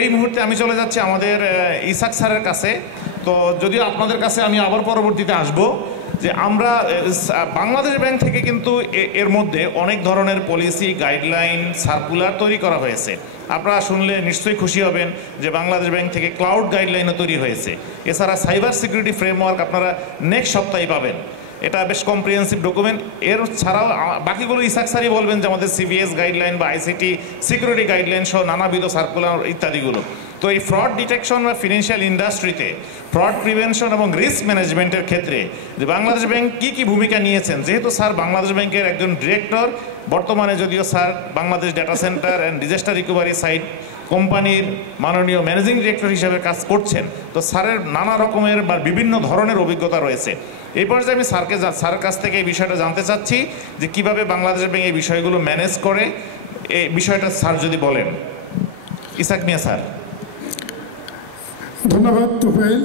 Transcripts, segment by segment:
এই মুহূর্তে আমি চলে যাচ্ছি আমাদের ইসাক স্যারের কাছে। তো যদিও আপনাদের কাছে আমি আবার পরবর্তীতে আসব, যে আমরা বাংলাদেশ ব্যাংক থেকে কিন্তু এর মধ্যে অনেক ধরনের পলিসি, গাইডলাইন, সার্কুলার তৈরি করা হয়েছে। আপনারা শুনলে নিশ্চয়ই খুশি হবেন যে বাংলাদেশ ব্যাংক থেকে ক্লাউড গাইডলাইনও তৈরি হয়েছে। এছাড়া সাইবার সিকিউরিটি ফ্রেমওয়ার্ক আপনারা নেক্সট সপ্তাহে পাবেন। এটা বেশ কম্প্রিহেন্সিভ ডকুমেন্ট। এর ছাড়াও বাকিগুলো ইসাক স্যারই বলবেন, যে আমাদের সিবিএস গাইডলাইন বা আইসিটি সিকিউরিটি গাইডলাইন সহ নানাবিধ সার্কুলার ইত্যাদিগুলো। তো এই ফ্রড ডিটেকশন বা ফিনান্সিয়াল ইন্ডাস্ট্রিতে ফ্রড প্রিভেনশন এবং রিস্ক ম্যানেজমেন্টের ক্ষেত্রে যে বাংলাদেশ ব্যাংক কী ভূমিকা নিয়েছেন, যেহেতু স্যার বাংলাদেশ ব্যাংকের একজন ডিরেক্টর, বর্তমানে যদিও sir Bangladesh data centre and disaster recovery site কোম্পানির মাননীয় ম্যানেজিং ডিরেক্টর হিসেবে কাজ করছেন। তো স্যারের নানা রকমের বা বিভিন্ন ধরনের অভিজ্ঞতা রয়েছে। এই পর্যায়ে আমি স্যারের কাছ থেকে এই বিষয়টা জানতে চাচ্ছি যে কিভাবে বাংলাদেশ ব্যাংক এই বিষয়গুলো ম্যানেজ করে, এই বিষয়টা স্যার যদি বলেন। ইসাক মিয়া স্যার। ধন্যবাদ তোফাইল।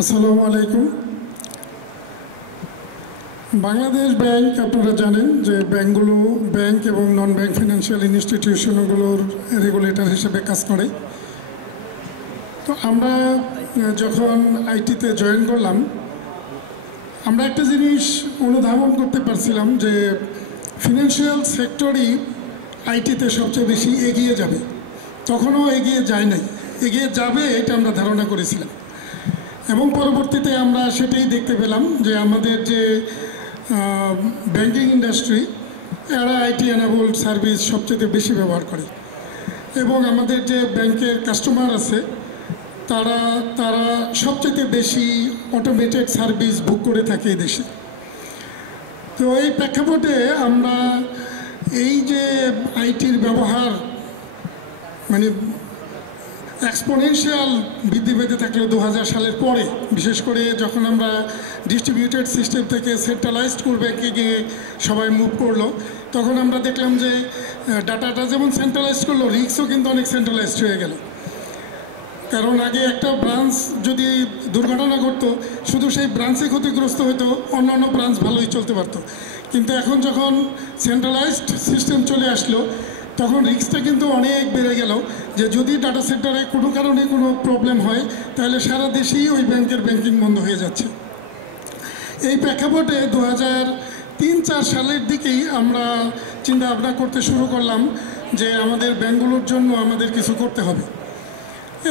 আসসালামু আলাইকুম। বাংলাদেশ ব্যাংক, আপনারা জানেন যে ব্যাংকগুলো ব্যাংক এবং নন ব্যাংক ফিনান্সিয়াল ইনস্টিটিউশনগুলোর রেগুলেটর হিসেবে কাজ করে। তো আমরা যখন আইটিতে জয়েন করলাম, আমরা একটা জিনিস অনুধাবন করতে পারছিলাম যে ফিনান্সিয়াল সেক্টরই আইটিতে সবচেয়ে বেশি এগিয়ে যাবে। তখনও এগিয়ে যায় নাই, এগিয়ে যাবে এটা আমরা ধারণা করেছিলাম। এবং পরবর্তীতে আমরা সেটাই দেখতে পেলাম যে আমাদের যে ব্যাংকিং ইন্ডাস্ট্রি, এরা আইটি এনাবলড সার্ভিস সবচেয়ে বেশি ব্যবহার করে। এবং আমাদের যে ব্যাংকের কাস্টমার আছে তারা সবচেয়ে বেশি অটোমেটেড সার্ভিস বুক করে থাকে এই দেশে। তো এই প্রেক্ষাপটে আমরা এই যে আইটির ব্যবহার মানে এক্সপোনেনশিয়াল বৃদ্ধি পেতে থাকলো 2000 সালের পরে, বিশেষ করে যখন আমরা ডিস্ট্রিবিউটেড সিস্টেম থেকে সেন্ট্রালাইজড কোর ব্যাংকিংয়ে সবাই মুভ করলো, তখন আমরা দেখলাম যে ডাটাটা যেমন সেন্ট্রালাইজড করলো, রিস্কও কিন্তু অনেক সেন্ট্রালাইজড হয়ে গেল। কারণ আগে একটা ব্রাঞ্চ যদি দুর্ঘটনা ঘটতো, শুধু সেই ব্রাঞ্চে ক্ষতিগ্রস্ত হতো, অন্যান্য ব্রাঞ্চ ভালোই চলতে পারতো। কিন্তু এখন যখন সেন্ট্রালাইজড সিস্টেম চলে আসলো, তখন রিস্কটা কিন্তু অনেক বেড়ে গেল, যে যদি ডাটা সেন্টারে কোনো কারণে কোনো প্রবলেম হয়, তাহলে সারা দেশেই ওই ব্যাংকের ব্যাংকিং বন্ধ হয়ে যাচ্ছে। এই প্রেক্ষাপটে 2003-04 সালের দিকেই আমরা চিন্তা ভাবনা করতে শুরু করলাম যে আমাদের ব্যাংকগুলোর জন্য আমাদের কিছু করতে হবে।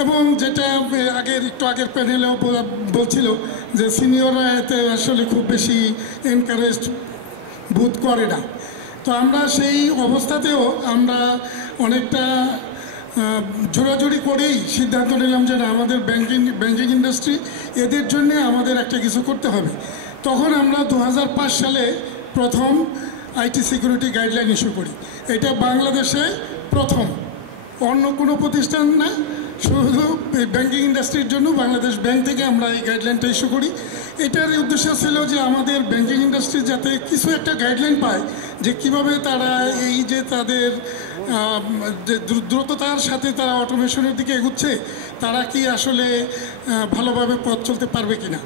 এবং যেটা একটু আগের প্যানেলেও বলছিল যে সিনিয়ররা এতে আসলে খুব বেশি এনকারেজড বোধ করে না। তো আমরা সেই অবস্থাতেও আমরা অনেকটা জোরাজুরি করেই সিদ্ধান্ত নিলাম যে না, আমাদের ব্যাংকিং ইন্ডাস্ট্রি, এদের জন্যে আমাদের একটা কিছু করতে হবে। তখন আমরা 2005 সালে প্রথম আইটি সিকিউরিটি গাইডলাইন ইস্যু করি। এটা বাংলাদেশে প্রথম, অন্য কোনো প্রতিষ্ঠান না, শুধু ব্যাংকিং ইন্ডাস্ট্রির জন্য বাংলাদেশ ব্যাংক থেকে আমরা এই গাইডলাইনটা ইস্যু করি। এটার উদ্দেশ্য ছিল যে আমাদের ব্যাংকিং ইন্ডাস্ট্রি যাতে কিছু একটা গাইডলাইন পায়, যে কিভাবে তারা এই যে তাদের যে দ্রুততার সাথে তারা অটোমেশনের দিকে এগুচ্ছে, তারা কি আসলে ভালোভাবে পথ চলতে পারবে কিনা,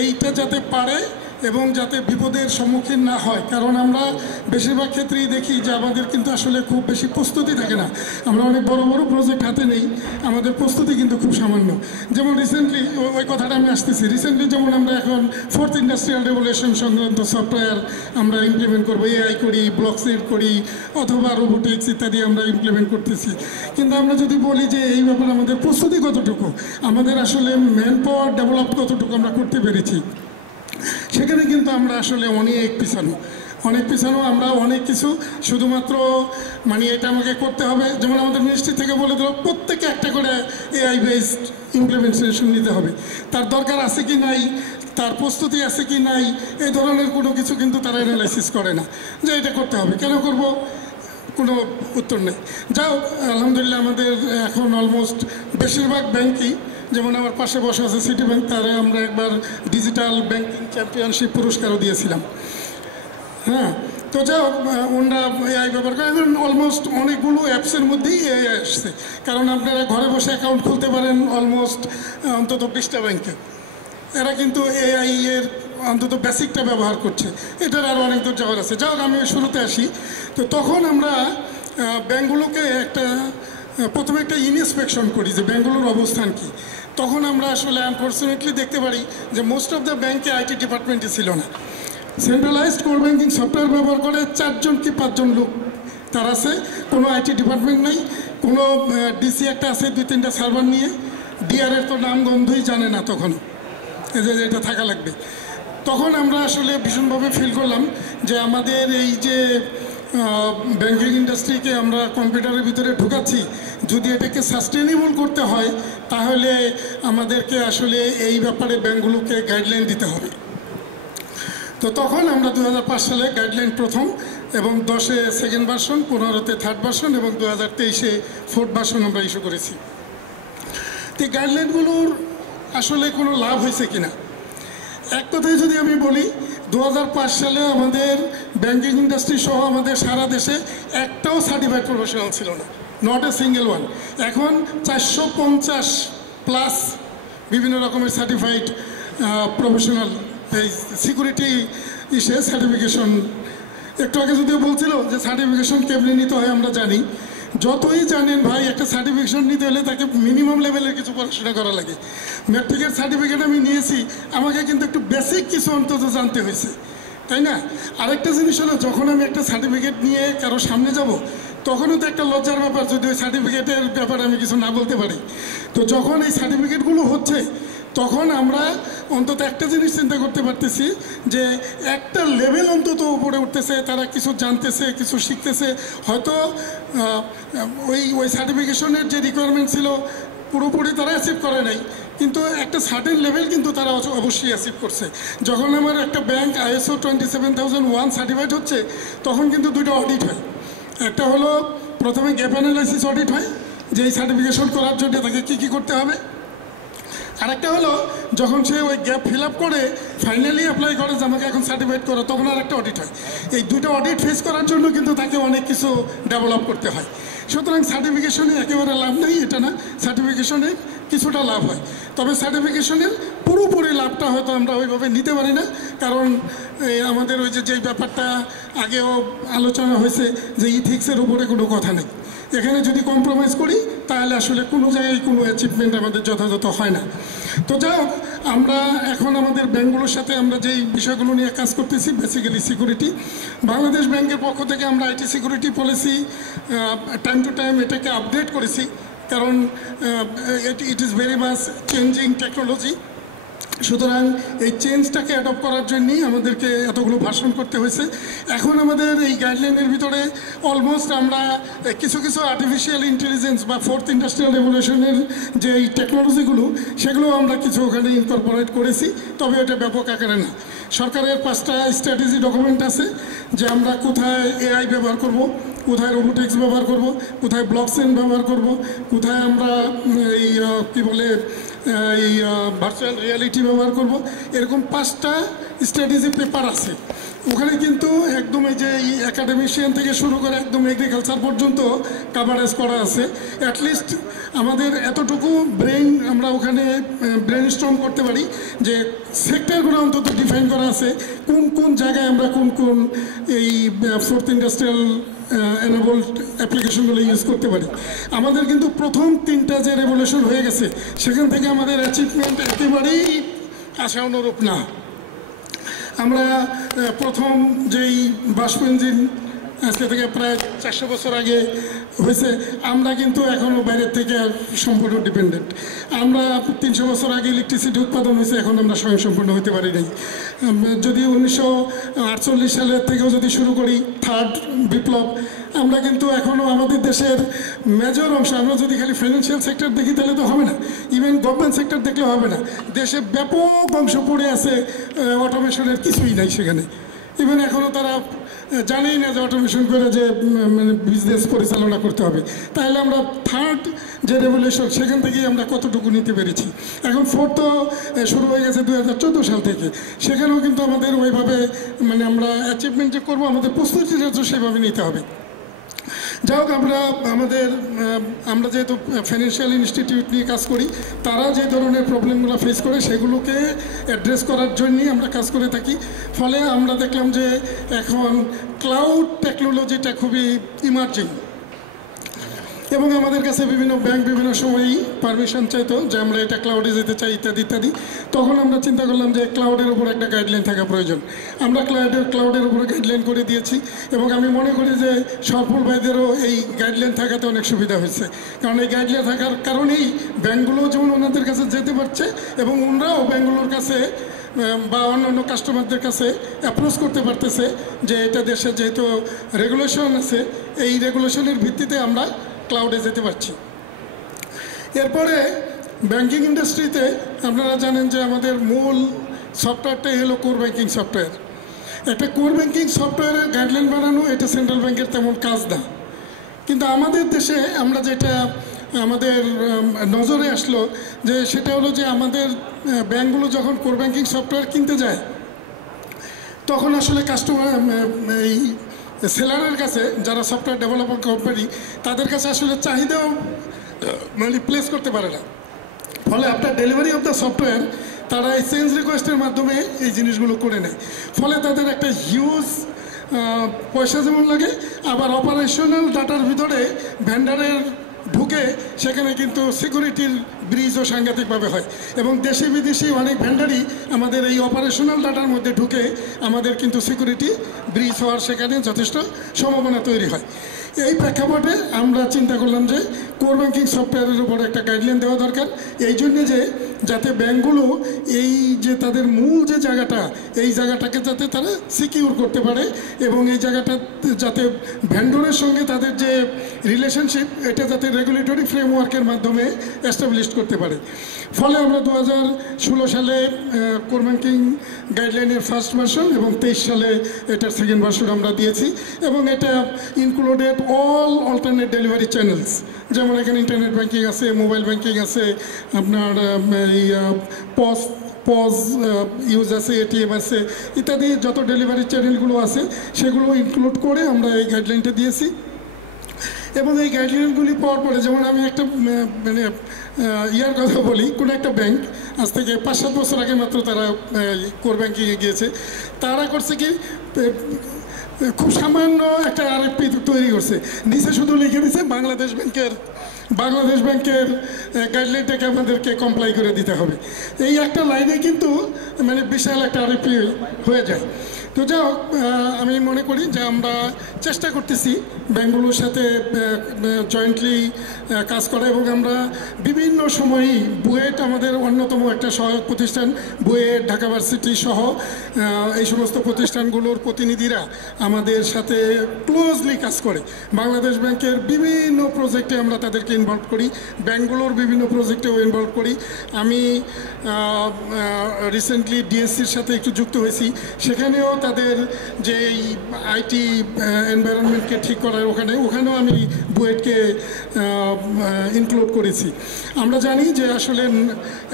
এইটা যাতে পারে এবং যাতে বিপদের সম্মুখীন না হয়। কারণ আমরা বেশিরভাগ ক্ষেত্রেই দেখি যে আমাদের কিন্তু আসলে খুব বেশি প্রস্তুতি থাকে না। আমরা অনেক বড় বড় প্রজেক্ট হাতে নেই, আমাদের প্রস্তুতি কিন্তু খুব সামান্য। যেমন রিসেন্টলি, ওই কথাটা আমি আসতেছি, রিসেন্টলি যেমন আমরা এখন 4th ইন্ডাস্ট্রিয়াল রেভলিউশন সংক্রান্ত সফটওয়্যার আমরা ইমপ্লিমেন্ট করবো, এআই করি, ব্লকচেইন করি, অথবা রোবোটিক্স ইত্যাদি আমরা ইমপ্লিমেন্ট করতেছি। কিন্তু আমরা যদি বলি যে এই ব্যাপারে আমাদের প্রস্তুতি কতটুকু, আমাদের আসলে ম্যান পাওয়ার ডেভেলপ কতটুকু আমরা করতে পেরেছি, সেখানে কিন্তু আমরা আসলে অনেক পিছানো। আমরা অনেক কিছু শুধুমাত্র মানে এটা আমাকে করতে হবে, যেমন আমাদের মিনিস্ট্রি থেকে বলে দিল প্রত্যেকে একটা করে এআই বেসড ইমপ্লিমেন্টেশন নিতে হবে। তার দরকার আছে কি নাই, তার প্রস্তুতি আছে কি নাই, এই ধরনের কোনো কিছু কিন্তু তারা অ্যানালাইসিস করে না যে এটা করতে হবে। কেন করব, কোনো উত্তর নেই। যাও, আলহামদুলিল্লাহ আমাদের এখন অলমোস্ট বেশিরভাগ ব্যাংকই, যেমন আমার পাশে বসে আছে সিটি ব্যাংক, তারা আমরা একবার ডিজিটাল ব্যাংকিং চ্যাম্পিয়নশিপ পুরস্কারও দিয়েছিলাম। হ্যাঁ, তো যাও, ওনারা এআই ব্যবহার করে এখন অলমোস্ট অনেকগুলো অ্যাপসের মধ্যেই এআই আসছে। কারণ আপনারা ঘরে বসে অ্যাকাউন্ট খুলতে পারেন অলমোস্ট অন্তত 20টা ব্যাংকে। এরা কিন্তু এআই এর অন্তত বেসিকটা ব্যবহার করছে, এটার আরও অনেক দূর যাওয়ার আছে। যাও, আমি শুরুতে আসি। তো তখন আমরা ব্যাঙ্কগুলোকে প্রথমে একটা ইনস্পেকশন করি যে ব্যাঙ্কগুলোর অবস্থান কী। তখন আমরা আসলে আনফর্চুনেটলি দেখতে পারি যে মোস্ট অফ দ্য ব্যাঙ্কে আইটি ডিপার্টমেন্টই ছিল না। সেন্ট্রালাইজড কোর ব্যাঙ্কিং সফটওয়্যার ব্যবহার করে 4 কি 5 লোক তার আছে, কোনো আইটি ডিপার্টমেন্ট নেই, কোনো ডিসি একটা আছে 2-3টা সার্ভার নিয়ে, ডিআরের তো নাম গন্ধই জানে না তখন যে এটা থাকা লাগবে। তখন আমরা আসলে ভীষণভাবে ফিল করলাম যে আমাদের এই যে ব্যাঙ্কিং ইন্ডাস্ট্রিকে আমরা কম্পিউটারের ভিতরে ঢুকাচ্ছি, যদি এটাকে সাস্টেনেবল করতে হয় তাহলে আমাদেরকে আসলে এই ব্যাপারে ব্যাঙ্কগুলোকে গাইডলাইন দিতে হবে। তো তখন আমরা 2005 সালে গাইডলাইন প্রথম, এবং 10-এ সেকেন্ড ভার্সন, 15-তে থার্ড ভার্সন এবং 2023-এ ফোর্থ ভার্সন আমরা ইস্যু করেছি। তো এই গাইডলাইনগুলোর আসলে কোনো লাভ হয়েছে কিনা, এক কথায় যদি আমি বলি, 2005 সালে আমাদের ব্যাঙ্কিং ইন্ডাস্ট্রি সহ আমাদের সারা দেশে একটাও সার্টিফাইড প্রফেশনাল ছিল না, নট এ সিঙ্গেল ওয়ান। এখন 450+ বিভিন্ন রকমের সার্টিফাইড প্রফেশনাল এই সিকিউরিটি সার্টিফিকেশন। একটু আগে যদিও বলছিল যে সার্টিফিকেশন কেমনি নিতে হয় আমরা জানি, যতই জানেন ভাই একটা সার্টিফিকেশন নিতে হলে তাকে মিনিমাম লেভেলের কিছু পড়াশোনা করা লাগে। ম্যাট্রিকের সার্টিফিকেট আমি নিয়েছি, আমাকে কিন্তু একটু বেসিক কিছু অন্তত জানতে হয়েছে, তাই না? আরেকটা জিনিস হলো, যখন আমি একটা সার্টিফিকেট নিয়ে কারো সামনে যাব তখনও তো একটা লজ্জার ব্যাপার যদি ওই সার্টিফিকেটের ব্যাপারে আমি কিছু না বলতে পারি। তো যখন এই সার্টিফিকেটগুলো হচ্ছে তখন আমরা অন্তত একটা জিনিস চিন্তা করতে পারতেছি যে একটা লেভেল অন্তত উপরে উঠতেছে, তারা কিছু জানতেছে, কিছু শিখতেছে। হয়তো ওই সার্টিফিকেশনের যে রিকোয়ারমেন্ট ছিল পুরোপুরি তারা অ্যাচিভ করে নাই, কিন্তু একটা সার্টেন লেভেল কিন্তু তারা অবশ্যই অ্যাচিভ করছে। যখন আমার একটা ব্যাংক ISO 27001 সার্টিফাইড হচ্ছে তখন কিন্তু 2টা অডিট হয়। একটা হলো প্রথমে গ্যাপ অ্যানালাইসিস অডিট হয়, যে এই সার্টিফিকেশন করার জন্য তাকে কী করতে হবে। আরেকটা হলো যখন সে ওই গ্যাপ ফিল আপ করে ফাইনালি অ্যাপ্লাই করে যে আমাকে এখন সার্টিফাইড করো, তখন আর একটা অডিট হয়। এই 2টা অডিট ফেস করার জন্য কিন্তু তাকে অনেক কিছু ডেভেলপ করতে হয়। সুতরাং সার্টিফিকেশনে একেবারে লাভ নেই এটা না, সার্টিফিকেশনে কিছুটা লাভ হয়, তবে সার্টিফিকেশনের পুরোপুরি লাভটা হয়তো আমরা ওইভাবে নিতে পারি না। কারণ আমাদের ওই যেই ব্যাপারটা আগেও আলোচনা হয়েছে যে ইথিক্সের উপরে কোনো কথা নেই। এখানে যদি কম্প্রোমাইজ করি তাহলে আসলে কোনো জায়গায় কোনো অ্যাচিভমেন্ট আমাদের যথাযথ হয় না। তো যাই হোক, আমরা এখন আমাদের ব্যাঙ্কগুলোর সাথে আমরা যেই বিষয়গুলো নিয়ে কাজ করতেছি, বেসিক্যালি সিকিউরিটি, বাংলাদেশ ব্যাংকের পক্ষ থেকে আমরা IT security policy time to time এটাকে আপডেট করেছি, কারণ it is very much changing technology. সুতরাং এই চেঞ্জটাকে অ্যাডপ্ট করার জন্যই আমাদেরকে এতগুলো ভাষণ করতে হয়েছে। এখন আমাদের এই গাইডলাইনের ভিতরে অলমোস্ট আমরা কিছু আর্টিফিশিয়াল ইন্টেলিজেন্স বা ফোর্থ ইন্ডাস্ট্রিয়াল রেভলিউশনের যে এই টেকনোলজিগুলো সেগুলো আমরা কিছু ওখানে ইনকর্পোরেট করেছি, তবে এটা ব্যাপক আকারে না। সরকারের 5টা স্ট্র্যাটেজি ডকুমেন্ট আছে যে আমরা কোথায় AI ব্যবহার করব, কোথায় রোবোটিক্স ব্যবহার করব, কোথায় ব্লকচেন ব্যবহার করব, কোথায় আমরা এই কী বলে এই ভার্চুয়াল রিয়ালিটি ব্যবহার করব। এরকম 5টা স্ট্র্যাটেজি পেপার আছে ওখানে, কিন্তু একদম এই যে একাডেমিশিয়ান থেকে শুরু করে একদম এগ্রিকালচার পর্যন্ত কাভারেজ করা আছে। অ্যাটলিস্ট আমাদের এতটুকু ব্রেন আমরা ওখানে ব্রেন স্টর্ম করতে পারি যে সেক্টরগুলো অন্তত ডিফাইন করা আছে, কোন কোন জায়গায় আমরা কোন কোন এই ফোর্থ ইন্ডাস্ট্রিয়াল এনাবলড অ্যাপ্লিকেশনগুলো ইউজ করতে পারি। আমাদের কিন্তু প্রথম 3টা যে রেভলিউশন হয়ে গেছে সেখান থেকে আমাদের অ্যাচিভমেন্ট একেবারেই আশা অনুরূপ না। আমরা প্রথম যেই বাষ্প ইঞ্জিন আজকে থেকে প্রায় 400 বছর আগে হয়েছে, আমরা কিন্তু এখনও বাইরের থেকে সম্পূর্ণ ডিপেন্ডেন্ট। আমরা 300 বছর আগে ইলেকট্রিসিটি উৎপাদন হয়েছে, এখন আমরা স্বয়ংসম্পূর্ণ হতে পারি নাই। যদি 1948 সালের থেকেও যদি শুরু করি থার্ড বিপ্লব, আমরা কিন্তু এখনও আমাদের দেশের মেজর অংশ, আমরা যদি খালি ফাইন্যান্সিয়াল সেক্টর দেখি তাহলে তো হবে না, ইভেন গভর্নমেন্ট সেক্টর দেখলে হবে না। দেশে ব্যাপক অংশ পড়ে আছে অটোমেশনের, কিছুই নাই সেখানে। ইভেন এখনও তারা জানেই না যে অটোমেশন করে যে মানে বিজনেস পরিচালনা করতে হবে। তাহলে আমরা থার্ড যে রেভলিউশন সেখান থেকেই আমরা কতটুকু নিতে পেরেছি। এখন ফোর্থ তো শুরু হয়ে গেছে 2014 সাল থেকে, সেখানেও কিন্তু আমাদের ওইভাবে মানে আমরা অ্যাচিভমেন্ট যে করবো আমাদের প্রস্তুতিটা তো সেভাবে নিতে হবে। যাই হোক, আমরা যেহেতু ফাইন্যান্সিয়াল ইনস্টিটিউট নিয়ে কাজ করি, তারা যে ধরনের প্রবলেমগুলো ফেস করে সেগুলোকে অ্যাড্রেস করার জন্যই আমরা কাজ করে থাকি। ফলে আমরা দেখলাম যে এখন ক্লাউড টেকনোলজিটা খুবই ইমার্জিং, এবং আমাদের কাছে বিভিন্ন ব্যাংক বিভিন্ন সময়ই পারমিশন চাইতো যে আমরা এটা ক্লাউডে যেতে চাই ইত্যাদি ইত্যাদি। তখন আমরা চিন্তা করলাম যে ক্লাউডের উপর একটা গাইডলাইন থাকা প্রয়োজন। আমরা ক্লাউডের উপরে গাইডলাইন করে দিয়েছি এবং আমি মনে করি যে সরপুর ভাইদেরও এই গাইডলাইন থাকাতে অনেক সুবিধা হয়েছে, কারণ এই গাইডলাইন থাকার কারণেই ব্যাংকগুলো যেমন ওনাদের কাছে যেতে পারছে এবং ওনারাও ব্যাংকগুলোর কাছে বা অন্যান্য কাস্টমারদের কাছে অ্যাপ্রোচ করতে পারতেছে যে এটা দেশে যেহেতু রেগুলেশন আছে, এই রেগুলেশনের ভিত্তিতে আমরা ক্লাউডে যেতে পারছি। এরপরে ব্যাংকিং ইন্ডাস্ট্রিতে আপনারা জানেন যে আমাদের মূল সফটওয়্যারটাই হলো কোর ব্যাংকিং সফটওয়্যার। একটা কোর ব্যাংকিং সফটওয়্যারের গাইডলাইন বানানো এটা সেন্ট্রাল ব্যাংকের তেমন কাজ না, কিন্তু আমাদের দেশে আমরা যেটা আমাদের নজরে আসলো যে সেটা হলো যে আমাদের ব্যাংকগুলো যখন কোর ব্যাংকিং সফটওয়্যার কিনতে যায় তখন আসলে কাস্টমার এই সেলারের কাছে যারা সফটওয়্যার ডেভেলপার কোম্পানি তাদের কাছে আসলে চাহিদাও মানে প্লেস করতে পারে না। ফলে after delivery of the software তারা এই চেঞ্জ রিকোয়েস্টের মাধ্যমে এই জিনিসগুলো করে নেয়। ফলে তাদের একটা হিউজ পয়সা যেমন লাগে, আবার অপারেশনাল ডাটার ভিতরে ভেন্ডারের ঢুকে সেখানে কিন্তু সিকিউরিটির ব্রিজও সাংঘাতিকভাবে হয় এবং দেশি বিদেশি অনেক ভেন্ডারই আমাদের এই অপারেশনাল ডাটার মধ্যে ঢুকে আমাদের কিন্তু সিকিউরিটি ব্রিজ হওয়ার সেখানে যথেষ্ট সম্ভাবনা তৈরি হয়। এই প্রেক্ষাপটে আমরা চিন্তা করলাম যে কোর ব্যাংকিং সফটওয়্যারের উপর একটা গাইডলাইন দেওয়া দরকার, এই জন্যে যে যাতে ব্যাংকগুলো এই যে তাদের মূল যে জায়গাটা এই জায়গাটাকে যাতে তারা সিকিউর করতে পারে এবং এই জায়গাটা যাতে ভেন্ডরের সঙ্গে তাদের যে রিলেশনশিপ এটা যাতে রেগুলেটরি ফ্রেমওয়ার্কের মাধ্যমে এস্টাবলিশ করতে পারে। ফলে আমরা 2016 সালে কোর ব্যাংকিং গাইডলাইনের ফার্স্ট ভার্সন এবং 23 সালে এটার সেকেন্ড ভার্সন আমরা দিয়েছি এবং এটা included all alternate delivery channels, যেমন এখানে ইন্টারনেট ব্যাংকিং আছে, মোবাইল ব্যাংকিং আছে, আপনার এই পজ ইউজ আছে, এটিএম আছে, ইত্যাদি যত ডেলিভারি চ্যানেলগুলো আছে সেগুলো ইনক্লুড করে আমরা এই গাইডলাইনটা দিয়েছি। এবং এই গাইডলাইনগুলি পাওয়ার পরে যেমন আমি একটা মানে ইয়ার কথা বলি, কোনো একটা ব্যাংক আজ থেকে 5-7 বছর আগে মাত্র তারা কোর ব্যাংকিংয়ে গিয়েছে, তারা করছে কি খুব সামান্য একটা আরএফপি তৈরি করছে, নিচে শুধু লিখে দিচ্ছে বাংলাদেশ ব্যাংকের গাইডলাইনটাকে আমাদেরকে কমপ্লাই করে দিতে হবে। এই একটা লাইনে কিন্তু মানে বিশাল একটা আরএফপি হয়ে যায়। তো যাই হোক, আমি মনে করি যে আমরা চেষ্টা করতেছি ব্যাংকগুলোর সাথে জয়েন্টলি কাজ করা এবং আমরা বিভিন্ন সময়ই বুয়েট আমাদের অন্যতম একটা সহায়ক প্রতিষ্ঠান, বুয়েট, ঢাকা ভার্সিটি সহ এই সমস্ত প্রতিষ্ঠানগুলোর প্রতিনিধিরা আমাদের সাথে ক্লোজলি কাজ করে। বাংলাদেশ ব্যাংকের বিভিন্ন প্রজেক্টে আমরা তাদেরকে ইনভলভ করি, ব্যাংকগুলোর বিভিন্ন প্রজেক্টেও ইনভলভ করি। আমি রিসেন্টলি ডিএসসির সাথে একটু যুক্ত হয়েছি, সেখানেও তাদের যে আইটি এনভায়রনমেন্টকে ঠিক করার ওখানেও আমি বুয়েটকে ইনক্লুড করেছি। আমরা জানি যে আসলে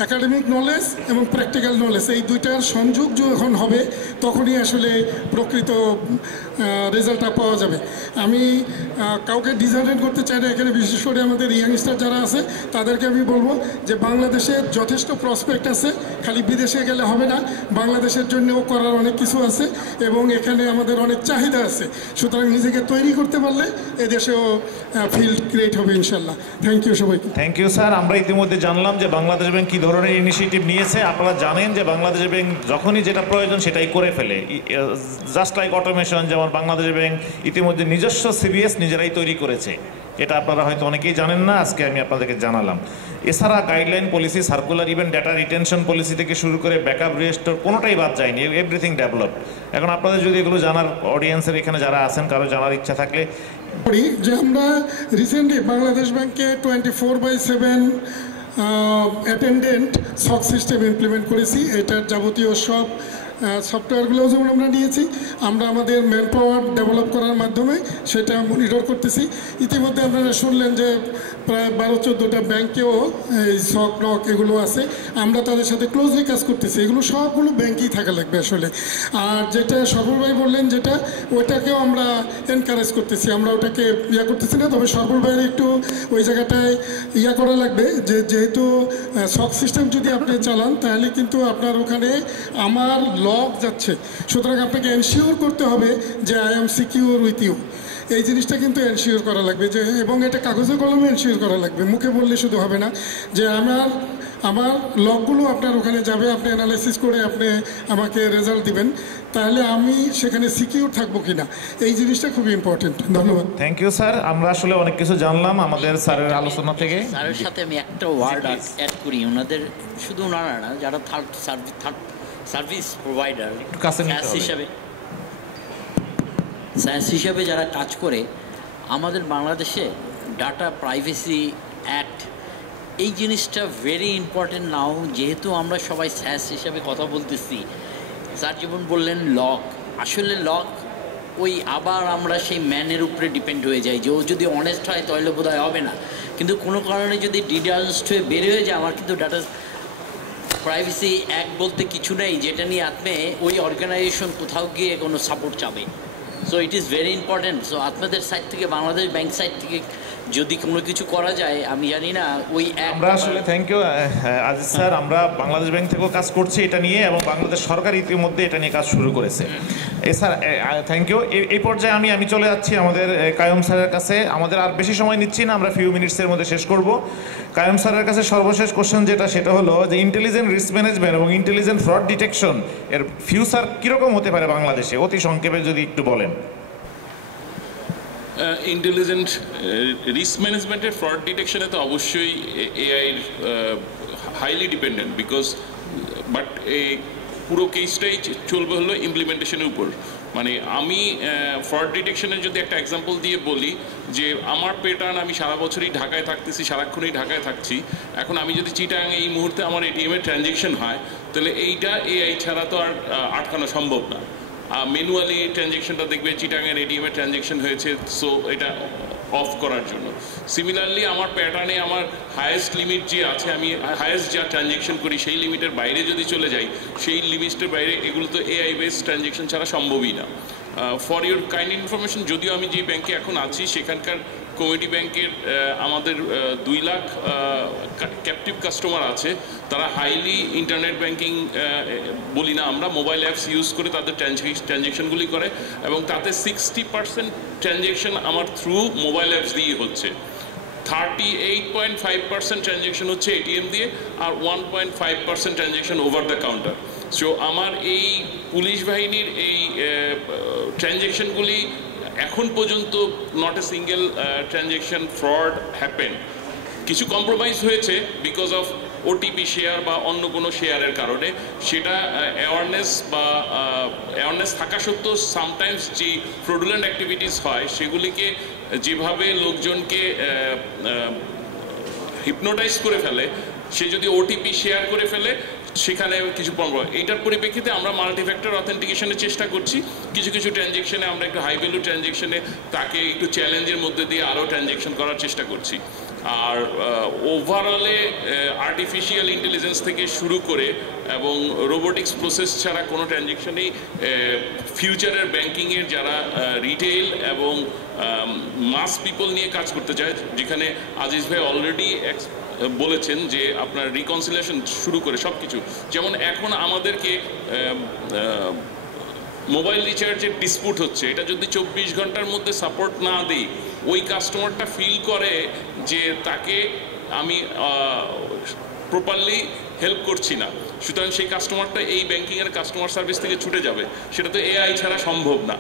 একাডেমিক নলেজ এবং প্র্যাকটিক্যাল নলেজ এই দুইটার সংযোগ যখন হবে তখনই আসলে প্রকৃত রেজাল্টটা পাওয়া যাবে। আমি কাউকে ডিসঅ্যাডভান্টেজ করতে চাই না, এখানে বিশেষ করে আমাদের ইয়াংস্টার যারা আছে তাদেরকে আমি বলবো যে বাংলাদেশের যথেষ্ট প্রসপেক্ট আছে, খালি বিদেশে গেলে হবে না, বাংলাদেশের জন্যও করার অনেক কিছু আছে এবং এখানে আমাদের অনেক চাহিদা আছে। সুতরাং নিজেকে তৈরি করতে পারলে এদেশেও ফিল্ড ক্রিয়েট হবে ইনশাল্লাহ। থ্যাংক ইউ সবাইকে। Thank you sir. আমরা ইতিমধ্যে জানলাম যে বাংলাদেশ ব্যাংক কী ধরনের ইনিশিয়েটিভ নিয়েছে। আপনারা জানেন যে বাংলাদেশ ব্যাংক যখনই যেটা প্রয়োজন সেটাই করে ফেলে, জাস্ট লাইক অটোমেশন। যেমন বাংলাদেশ ব্যাংক ইতিমধ্যে নিজস্ব সিবিএস নিজেরাই তৈরি করেছে, এটা আপনারা হয়তো অনেকেই জানেন না, আজকে আমি আপনাদেরকে জানালাম। এছাড়া guideline, policy, circular, even data retention policy থেকে শুরু করে ব্যাকআপ, রেস্টোর কোনোটাই বাদ যায়নি, এভরিথিং ডেভেলপ। এখন আপনাদের যদি এগুলো জানার, অডিয়েন্সের এখানে যারা আছেন কারো জানার ইচ্ছা থাকলে করি যে আমরা রিসেন্টলি বাংলাদেশ ব্যাংকে 24/7 অ্যাটেন্ডেন্ট সক সিস্টেম ইমপ্লিমেন্ট করেছি। এটার যাবতীয় সব সফটওয়্যারগুলোও যেমন আমরা নিয়েছি, আমরা আমাদের ম্যান পাওয়ার ডেভেলপ করার মাধ্যমে সেটা মনিটর করতেছি। ইতিমধ্যে আপনারা শুনলেন যে প্রায় 12-14টা ব্যাংকেও এই সক নক এগুলো আছে, আমরা তাদের সাথে ক্লোজলি কাজ করতেছি। এগুলো সবগুলো ব্যাংকেই থাকা লাগবে আসলে। আর যেটা সরবর ভাই বললেন যেটা, ওইটাকেও আমরা এনকারেজ করতেছি, আমরা ওটাকে করতেছি না, তবে সরবর ভাইয়ের একটু ওই জায়গাটায় করা লাগবে যে যেহেতু সক সিস্টেম যদি আপনি চালান তাহলে কিন্তু আপনার ওখানে আমার লগ যাচ্ছে, সুতরাং আপনাকে এনশিওর করতে হবে যে I am secure with you. এই জিনিসটা কিন্তু এনশিওর করা লাগবে যে, এবং এটা কাগজে কলমে এনশিওর করা লাগবে, মুখে বললে শুধু হবে না যে আমার লকগুলো আপনার ওখানে যাবে, আপনি অ্যানালাইসিস করে আপনি আমাকে রেজাল্ট দিবেন, তাহলে আমি সেখানে সিকিউর থাকবো কিনা, এই জিনিসটা খুবই ইম্পর্টেন্ট। ধন্যবাদ। থ্যাংক ইউ স্যার, আমরা আসলে অনেক কিছু জানলাম আমাদের স্যারের আলোচনা থেকে। স্যারের সাথে আমি একটা ওয়ার্ড অ্যাড করি, ওনাদের শুধু ওনারা না, যারা থার্ড সার্ভিস প্রোভাইডার সায়েন্স হিসাবে যারা কাজ করে, আমাদের বাংলাদেশে ডাটা প্রাইভেসি অ্যাক্ট এই জিনিসটা ভেরি ইম্পর্টেন্ট নাও, যেহেতু আমরা সবাই সায়েন্স হিসাবে কথা বলতেছি। স্যার যেমন বললেন লক, আসলে লক ওই আবার আমরা সেই ম্যানের উপরে ডিপেন্ড হয়ে যাই যে ও যদি অনেস্ট হয় তাহলে বোধহয় হবে না, কিন্তু কোনো কারণে যদি ডিডালসড হয়ে বের হয়ে যায়, আমার কিন্তু ডাটা প্রাইভেসি অ্যাক্ট বলতে কিছু নেই যেটা নিয়ে আপনি ওই অর্গানাইজেশন কোথাও গিয়ে কোনো সাপোর্ট চাবে। So it is very important. So আপনাদের সাইড থেকে, বাংলাদেশ ব্যাংক সাইড থেকে যদি কোনো কিছু করা যায়, আমি জানি না ওই আমরা আসলে থ্যাংক ইউ আজিজ স্যার, আমরা বাংলাদেশ ব্যাংক থেকেও কাজ করছি এটা নিয়ে, এবং বাংলাদেশ সরকার ইতিমধ্যে এটা নিয়ে কাজ শুরু করেছে। Sir thank you. এই পর্যায়ে আমি চলে যাচ্ছি আমাদের কায়ুম স্যারের কাছে। আমাদের আর বেশি সময় নিচ্ছি না, আমরা ফিউ মিনিটসের মধ্যে শেষ করব। কায়ুম স্যারের কাছে সর্বশেষ কোশ্চেন সেটা হলো যে ইন্টেলিজেন্ট রিস্ক ম্যানেজমেন্ট এবং ইন্টেলিজেন্ট ফ্রড ডিটেকশন এর ফিউচার কীরকম হতে পারে বাংলাদেশে, অতি সংক্ষেপে যদি একটু বলেন। ইন্টেলিজেন্ট রিস্ক ম্যানেজমেন্টের ফ্রড ডিটেকশনে তো অবশ্যই এআইয়ের হাইলি ডিপেন্ডেন্ট, বিকজ বাট এই পুরো কেসটাই চলবে হলো ইমপ্লিমেন্টেশনের উপর। মানে আমি ফ্রড ডিটেকশনের যদি একটা এক্সাম্পল দিয়ে বলি, যে আমার প্যাটার্ন, আমি সারা বছরই ঢাকায় থাকতেছি, সারাক্ষণই ঢাকায় থাকছি। এখন আমি যদি চিটাং এই মুহূর্তে আমার এটিএমের ট্রানজ্যাকশন হয়, তাহলে এইটা এআই ছাড়া তো আর আটকানো সম্ভব না। ম্যানুয়ালি ট্রানজ্যাকশনটা দেখবে চিটাংয়ের এটিএমের ট্রানজ্যাকশন হয়েছে, সো এটা অফ করার জন্য। সিমিলারলি আমার প্যাটার্নে আমার হায়েস্ট লিমিট যে আছে, আমি হায়েস্ট যা ট্রানজ্যাকশন করি সেই লিমিটের বাইরে যদি চলে যাই, সেই লিমিটের বাইরে এগুলো তো এআই বেসড ট্রানজ্যাকশন ছাড়া সম্ভবই না। ফর ইউর কাইন্ড ইনফরমেশন, যদিও আমি যে ব্যাংকে এখন আছি সেখানকার কমিউনিটি ব্যাংকের আমাদের 2 লাখ ক্যাপটিভ কাস্টমার আছে। তারা হাইলি ইন্টারনেট ব্যাংকিং বলি না আমরা, মোবাইল অ্যাপস ইউজ করে তাদের ট্রানজ্যাকশনগুলি করে, এবং তাতে 60% ট্রানজ্যাকশন আমার থ্রু মোবাইল অ্যাপস দিয়ে হচ্ছে। 38.5% ট্রানজ্যাকশন হচ্ছে এটিএম দিয়ে, আর 1.5% transaction over the counter. So আমার এই পুলিশ বাহিনীর এই ট্রানজ্যাকশনগুলি এখন পর্যন্ত not a single transaction fraud happen. কিছু কম্প্রোমাইজ হয়েছে বিকজ অফ ওটিপি শেয়ার বা অন্য কোনো শেয়ারের কারণে, সেটা অ্যাওয়ারনেস থাকা সত্ত্বেও সামটাইমস যে ফ্রডুলেন্ট অ্যাক্টিভিটিস হয় সেগুলিকে যেভাবে লোকজনকে হিপনোটাইজ করে ফেলে, সে যদি ওটিপি শেয়ার করে ফেলে সেখানে কিছু প্রবলেম। এইটার পরিপ্রেক্ষিতে আমরা মাল্টিফ্যাক্টর অথেন্টিকেশনের চেষ্টা করছি। কিছু ট্রানজ্যাকশনে আমরা একটু হাই ভ্যালু ট্রানজ্যাকশনে তাকে একটু চ্যালেঞ্জের মধ্যে দিয়ে আরও ট্রানজ্যাকশন করার চেষ্টা করছি। আর ওভারঅলে আর্টিফিশিয়াল ইন্টেলিজেন্স থেকে শুরু করে এবং রোবোটিক্স প্রসেস ছাড়া কোনো ট্রানজ্যাকশনেই ফিউচারের ব্যাংকিংয়ের যারা রিটেইল এবং মাস পিপল নিয়ে কাজ করতে চায়, যেখানে আজিজ ভাই অলরেডি বলেছেন যে আপনার রিকনসিলিয়েশন শুরু করে সব কিছু, যেমন এখন আমাদেরকে মোবাইল রিচার্জের ডিসপুট হচ্ছে, এটা যদি 24 ঘন্টার মধ্যে সাপোর্ট না দিই, ওই কাস্টমারটা ফিল করে যে তাকে আমি প্রপারলি হেল্প করছি না, সুতরাং সেই কাস্টমারটা এই ব্যাংকিংয়ের কাস্টমার সার্ভিস থেকে ছুটে যাবে। সেটা তো এআই ছাড়া সম্ভব না।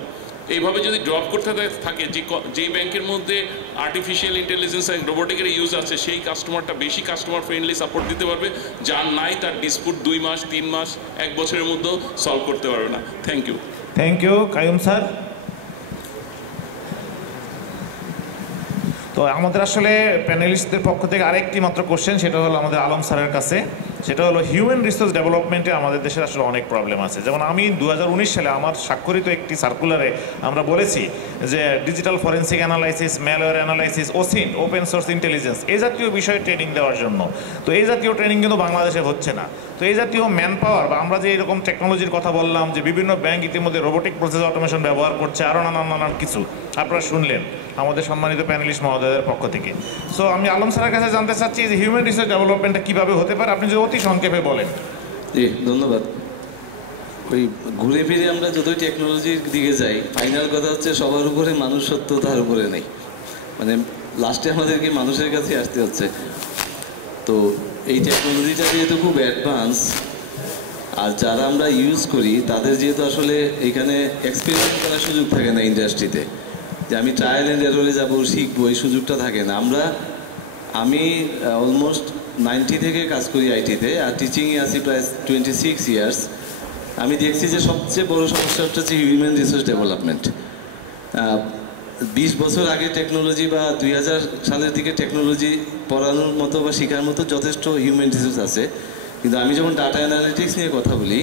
এইভাবে যদি ড্রপ করতে থাকে, যেই ব্যাংকের মধ্যে আর্টিফিশিয়াল ইন্টেলিজেন্স অ্যান্ড রোবোটিকের ইউজ আছে, সেই কাস্টমারটা বেশি কাস্টমার ফ্রেন্ডলি সাপোর্ট দিতে পারবে। যার নাই, তার ডিসপুট 2 মাস 3 মাস 1 বছরের মধ্যেও সলভ করতে পারবে না। Thank you Qayum sir. তো আমাদের আসলে প্যানেলিস্টদের পক্ষ থেকে আরেকটি মাত্র কোশ্চেন, সেটা হলো আমাদের আলম স্যারের কাছে। সেটা হলো হিউম্যান রিসোর্স ডেভেলপমেন্টে আমাদের দেশের আসলে অনেক প্রবলেম আছে। যেমন আমি 2019 সালে আমার স্বাক্ষরিত একটি সার্কুলারে আমরা বলেছি যে digital forensic analysis, malware analysis, OSINT, open source intelligence, এই জাতীয় বিষয়ে ট্রেনিং দেওয়ার জন্য। তো এই জাতীয় ট্রেনিং কিন্তু বাংলাদেশে হচ্ছে না। তো এই জাতীয় ম্যান পাওয়ার বা আমরা যে এরকম টেকনোলজির কথা বললাম, যে বিভিন্ন ব্যাংক ইতিমধ্যে রোবোটিক প্রসেস অটোমেশন ব্যবহার করছে, আরও নানান কিছু আপনারা শুনলেন আমাদের সম্মানিত প্যানেলিস্ট মহোদয়দের পক্ষ থেকে। সো আমি আলম স্যারের কাছে জানতে চাচ্ছি যে হিউম্যান রিসোর্স ডেভেলপমেন্টটা কীভাবে হতে পারে, আপনি যদি অতি সংক্ষেপে বলেন। জি, ধন্যবাদ। ওই ঘুরে ফিরে আমরা যতই টেকনোলজির দিকে যাই, ফাইনাল কথা হচ্ছে সবার উপরে মানুষ সত্য, তার উপরে নেই। মানে লাস্টে আমাদেরকে মানুষের কাছে আসতে হচ্ছে। তো এই টেকনোলজিটা যেহেতু খুব অ্যাডভান্স, আর যারা আমরা ইউজ করি তাদের যেহেতু আসলে এখানে এক্সপেরিমেন্ট করার সুযোগ থাকে না ইন্ডাস্ট্রিতে, যে আমি ট্রায়াল অ্যান্ড এররে যাবো, শিখবো, এই সুযোগটা থাকে না। আমি অলমোস্ট 90 থেকে কাজ করি আইটিতে, আর টিচিংয়ে আছি প্রায় 26 ইয়ার্স। আমি দেখছি যে সবচেয়ে বড় সমস্যাটা হচ্ছে হিউম্যান রিসোর্স ডেভেলপমেন্ট। 20 বছর আগে টেকনোলজি বা 2000 সালের দিকে টেকনোলজি পড়ানোর মতো বা শেখার মতো যথেষ্ট হিউম্যান রিসোর্স আছে, কিন্তু আমি যখন ডাটা অ্যানালিটিক্স নিয়ে কথা বলি,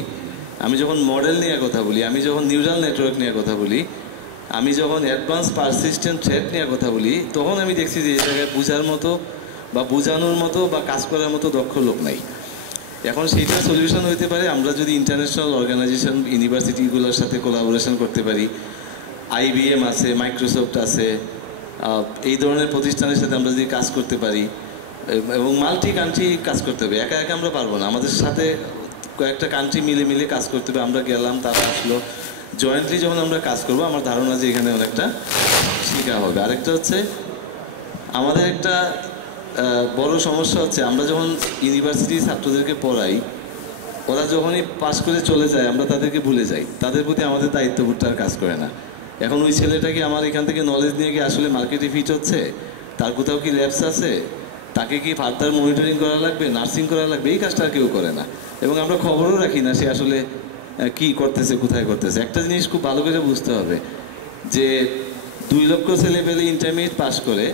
আমি যখন মডেল নিয়ে কথা বলি, আমি যখন নিউরাল নেটওয়ার্ক নিয়ে কথা বলি, আমি যখন অ্যাডভান্স পারসিস্টেন্ট থ্রেট নিয়ে কথা বলি, তখন আমি দেখছি যে এই জায়গায় বোঝার মতো বা বোঝানোর মতো বা কাজ করার মতো দক্ষ লোক নাই। এখন সেইটা সলিউশন হইতে পারে আমরা যদি ইন্টারন্যাশনাল অর্গানাইজেশন, ইউনিভার্সিটিগুলোর সাথে কোলাবোরেশন করতে পারি। IBM আছে, মাইক্রোসফট আছে, এই ধরনের প্রতিষ্ঠানের সাথে আমরা যদি কাজ করতে পারি, এবং মাল্টি কান্ট্রি কাজ করতে হবে। একা একা আমরা পারবো না, আমাদের সাথে কয়েকটা কান্ট্রি মিলে কাজ করতে হবে। আমরা গেলাম, তারা আসলো, জয়েন্টলি যখন আমরা কাজ করবো, আমার ধারণা যে এখানে অনেকটা শেখা হবে। আরেকটা হচ্ছে আমাদের একটা বড় সমস্যা হচ্ছে, আমরা যখন ইউনিভার্সিটি ছাত্রদেরকে পড়াই, ওরা যখনই পাস করে চলে যায় আমরা তাদেরকে ভুলে যাই, তাদের প্রতি আমাদের দায়িত্ববোধটা আর কাজ করে না। এখন ওই ছেলেটাকে আমার এখান থেকে নলেজ নিয়ে গিয়ে আসলে মার্কেটে ফিট হচ্ছে, তার কোথাও কি ল্যাবস আছে, তাকে কি ফার্দার মনিটরিং করা লাগবে, নার্সিং করা লাগবে, এই কাজটা আর কেউ করে না। এবং আমরা খবরও রাখি না সে আসলে কি করতেছে, কোথায় করতেছে। একটা জিনিস খুব ভালো করে বুঝতে হবে যে 2 লক্ষ ছেলে পেলে ইন্টারমিডিয়েট পাস করে,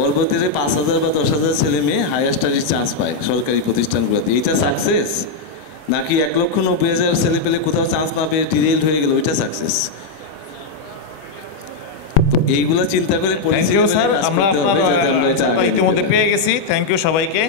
ওর ভিতরে 5000 বা 10,000 ছেলে মেয়ে হায়ার স্টাডির চান্স পায় সরকারি প্রতিষ্ঠানগুলোতে। এইটা সাকসেস, নাকি 1,90,000 ছেলে পেলে কোথাও চান্স না পেয়ে ডিরেইল হয়ে গেল, ওইটা সাকসেস? তো এইগুলা চিন্তা করে থ্যাংক ইউ স্যার, আমরা আপনার ইতিমধ্যে পেয়ে গেছি। থ্যাংক ইউ সবাইকে।